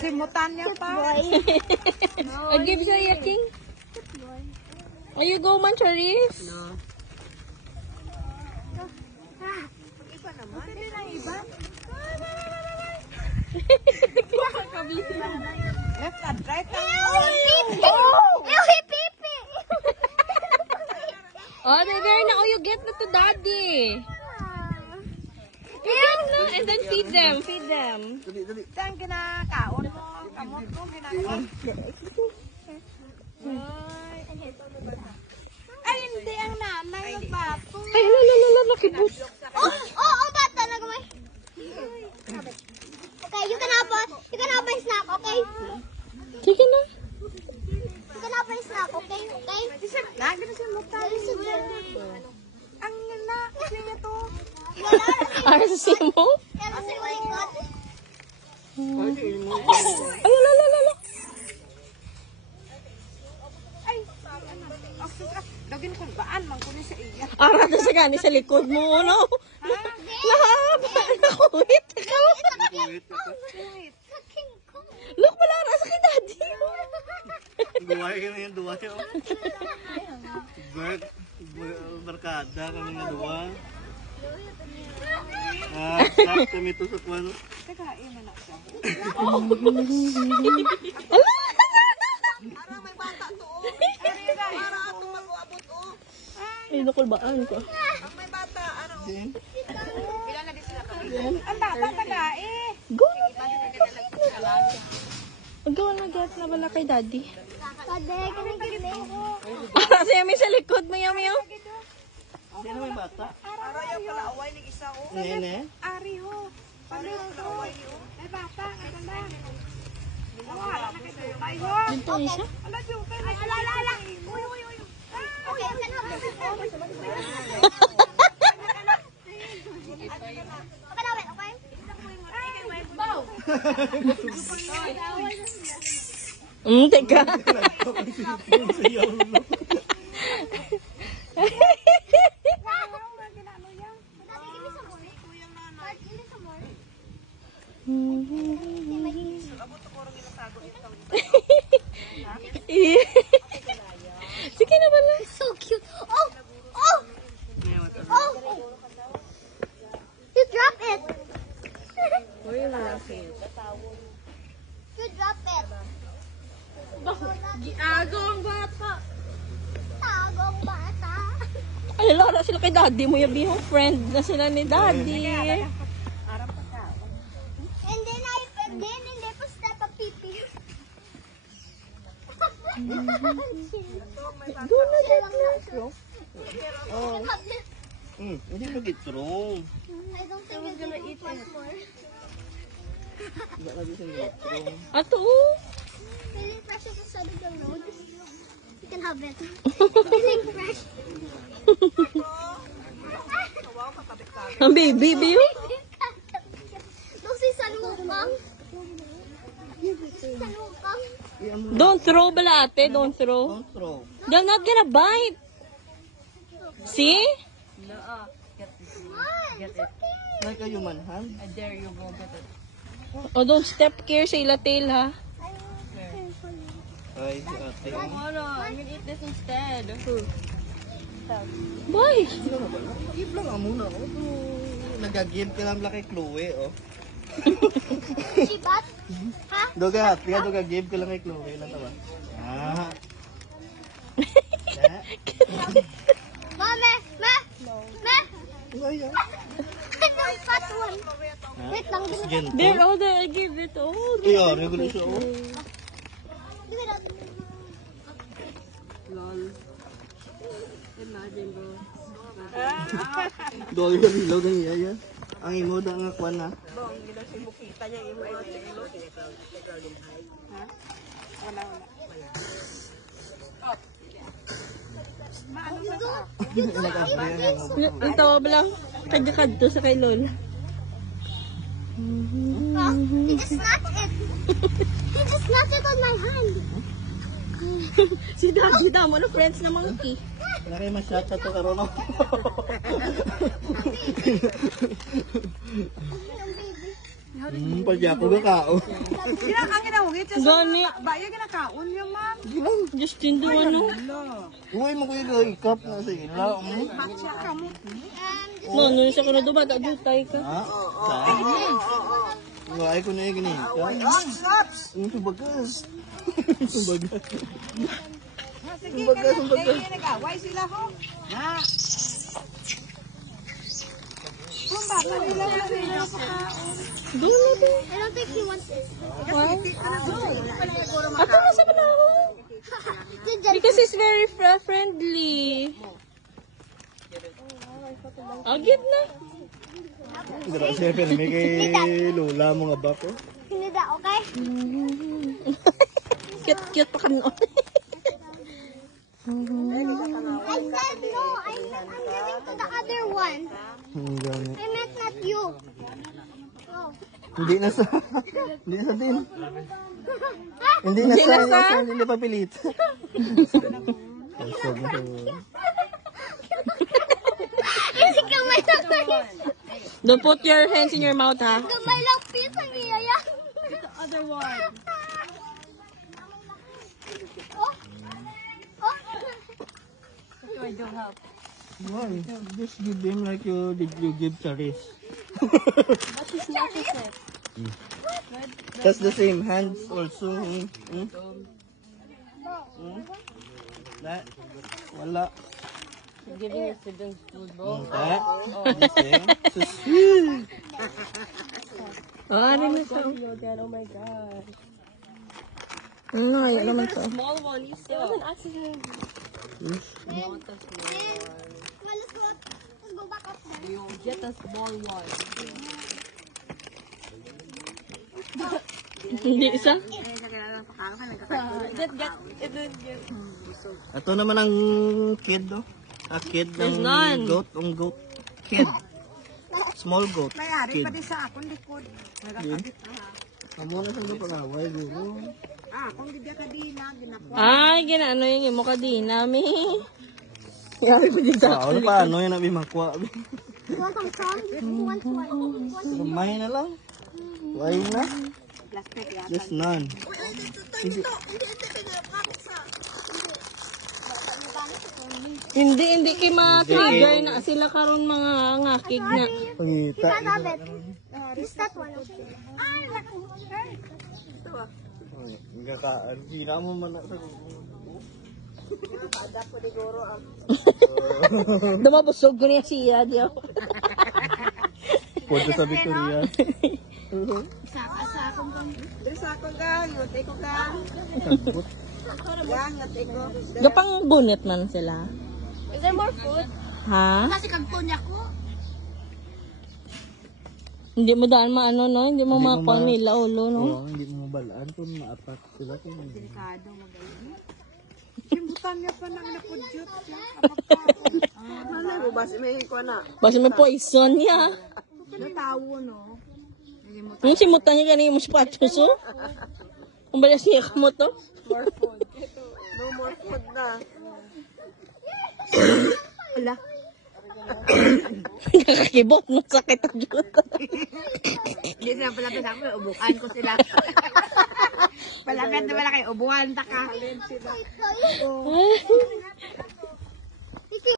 Simutan niya pa. I give you a king. Are you go man, Charis? No. Iba naman. Hindi na iba. Left and right. Oh, there na. Oh, you get na to daddy. You get na. And then feed them. Feed them. Saan kinakaon mo? Kamot mo, ginagawa. Ay, hindi ang nanay ng bato. Ay, lalala, nakibus. Oh, bata na gamay. Okay, you can have a snack, okay? Sige na. You can have a snack, okay? Okay? Lagi na siya mutan. Ang na, kasi niya to. Para sa simo? Pero sa likod. Ay, lalala. Ay, dagin ko baan, mangkunin sa iya. Ara na sa gani sa likod mo, no? Lahab! Nakuwit ka. Look, wala ra sa kay daddy. Duway kami yung duwa siya. Barkada kami nga duwa. Stop kami to sa kwan. Kakain na na siya. Parang may bata to. Para atong mag-uabot o. Ay, nakulbaan ko. Ang may bata, ano? Ilan na din sila kami? Ang bata taga Go na. Go na, get na bala kay daddy. Kade, kanigil ko. Ara siya may sa likod mo, yaw. Sino may bata? Arayaw pala away ni isa o. Nene? Ari ho. Arayaw pala away ni o. May bata, kaganda. Wala na kayo tayo ho. Dito ay siya. Ala, joke. Ay, Ala. Uy. Okay, you can have a snack. Teka. Sige na pala. So cute. Oh. You drop it. You drop it. Giagong bata. Tagong bata. Ay, lala sila kay daddy mo. Yung bihong friend na sila ni daddy. And then hindi pa step up pipi. Go na, daddy. Oh. Hindi mag-itrong. I don't think it's gonna eat one more. Hindi lagi siya mag-itrong. Ato. Feeling fresh as the side of your nose. You can have it. Feeling fresh. Ang baby, biyo. Nung si Salukang. Salukang. Don't throw bala ate. Don't throw. Don't throw. They're not gonna bite. See? It's okay. Like a human hand. Oh, don't step care sa ila tail, ha? Ay, si ate. I'm gonna eat this instead. Bye. Give lang ang muna. Nag-give ka lang kay Chloe, oh. Chibat? Ha? Doga, give ka lang kay Chloe. Lang ba? Ah. Mame! Me! Ay, ah. Anong fat one? Wait lang. Gento. There, oh, there, I give it. Oh, Iya, regular siya, oh. Doy ka bilaw ng iya. Ang imo da nga kwan na. Bong, hindi na siya mukita niya. Imo ay ilo. Ha? Wala. Oh. Maano ba ka? ang tawa ba lang? Kadyo-kadyo sa kay Lola. He just snatched it. He just snatched it on my hand. Si Daddy mo na friends na monkey. Wala kayo masyata to karoon ako. Pati ako gakao. Sila ang ginawagit sa Gani. bayo ginakaon yung ma'am. Justin, do ano? Uy, makuya ikap na sa ila. Siya kamo. No, no, siya ko na duba, jutay ka. Ha? Sa? Ay ko na yung ganito. Ang subagas. Subagas. Sige, kaya nag-away sila ho. Ha? Kung bata nila na sila sa Do na do. I don't think he wants it. Ato na sa panahon. Because he's very friendly. Agit na. Dara siya pero may kay Lola mo nga bako. Hindi da, okay? Cute pa ka noon. I said no. I'm giving to the other one. Ganit. I meant not you. Oh. Hindi na sa din. Hindi na sa hindi na papilit. Kasi kamay lang tayo. Don't put your hands in your mouth, ha? Kamay lang pizza niya yan. other one. Oh. Oh. I don't have. Why? Just give them like you give Charis. That's the same hands also. That wala. Giving your siblings food, bro. That the same. So sweet. Ah, ano sa? Oh my God. No, yun naman to. Small one, you saw. It was an accident. Let's go back up there. You get a small one. Hindi isa? Ito naman ang kid do. A kid There's ng none. goat, goat. Kid. Small goat. Mayari Kid. pa din sa akong likod. Amo na sa pangaway guro. Kung di ka dina, ginapo. Ay, ginaano yung imo ka din namin. Yari ko din sa Ano pa ano yan abi makwa. You want some? Who wants one? Gamay na lang. Why na? Plastic yan. Just none. Hindi kay ma-trigger na sila karon mga ngakig na. Pangita. Can't have it. Is that one? Gakaan. Gina mo man sa Dumabusog ko niya siya diyo. Punta sa Victoria. Diri sa akong gang, ngutay ko gang. Gang, ngutay ko. Gapang bunit man sila. Is there more food? Ha? Kasi kagtunya ko. Hindi mo daan maano no, hindi mo mapang nila ulo no. Oo, hindi mo mabalaan kung maapat sila kung Delikado, magaling. Simbutan niya pa nang napudyot siya. Kapag ano mo ba si Mexico na? Basta may poison niya. Natawo, no? Yung simutan niya ganun yung sapatos oh. Kung bala siya mo to. More food. No more food na. Ala. Nakakibok mo sakit ang juta. Hindi sila palapit ako, ubukan ko sila. Palapit na wala kayo, ubuhan ta ka.